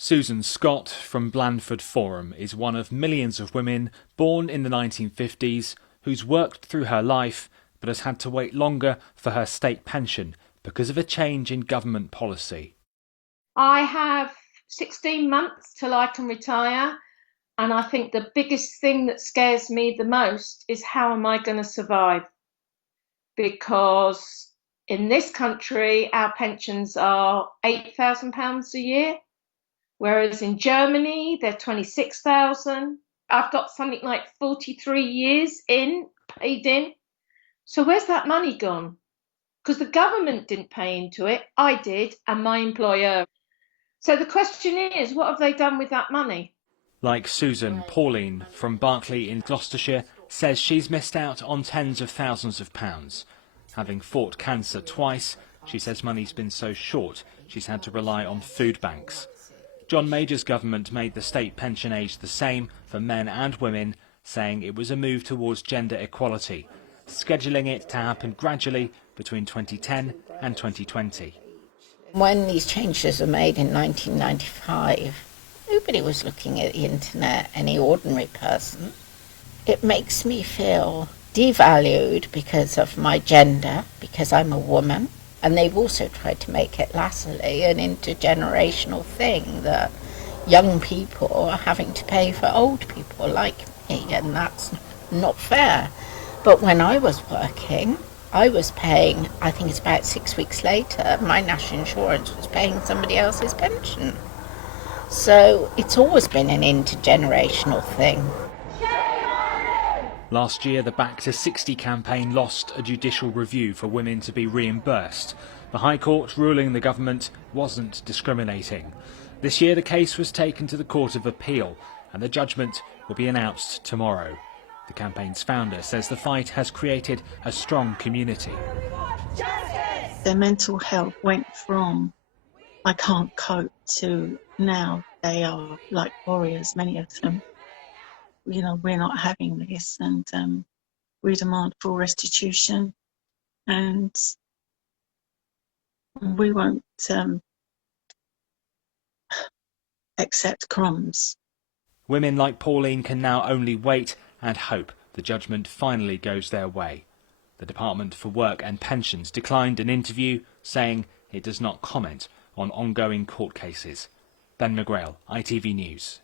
Susan Scott from Blandford Forum is one of millions of women born in the 1950s who's worked through her life but has had to wait longer for her state pension because of a change in government policy. I have 16 months till I can retire, and I think the biggest thing that scares me the most is how am I going to survive? Because in this country our pensions are £8,000 a year, whereas in Germany they're 26,000. I've got something like 43 years paid in. So where's that money gone? Because the government didn't pay into it, I did, and my employer. So the question is, what have they done with that money? Like Susan, Pauline from Berkeley in Gloucestershire says she's missed out on tens of thousands of pounds. Having fought cancer twice, she says money's been so short she's had to rely on food banks. John Major's government made the state pension age the same for men and women, saying it was a move towards gender equality, scheduling it to happen gradually between 2010 and 2020. When these changes were made in 1995, nobody was looking at the internet, any ordinary person. It makes me feel devalued because of my gender, because I'm a woman. And they've also tried to make it latterly an intergenerational thing that young people are having to pay for old people like me, and that's not fair. But when I was working, I was paying, I think it's about 6 weeks later, my national insurance was paying somebody else's pension. So it's always been an intergenerational thing. Last year, the Backto60 campaign lost a judicial review for women to be reimbursed. The High Court ruling the government wasn't discriminating. This year, the case was taken to the Court of Appeal, and the judgment will be announced tomorrow. The campaign's founder says the fight has created a strong community. Their mental health went from I can't cope to now they are like warriors, many of them. You know, we're not having this, and we demand full restitution, and we won't accept crumbs. Women like Pauline can now only wait and hope the judgment finally goes their way. The Department for Work and Pensions declined an interview, saying it does not comment on ongoing court cases. Ben McGrail, ITV News.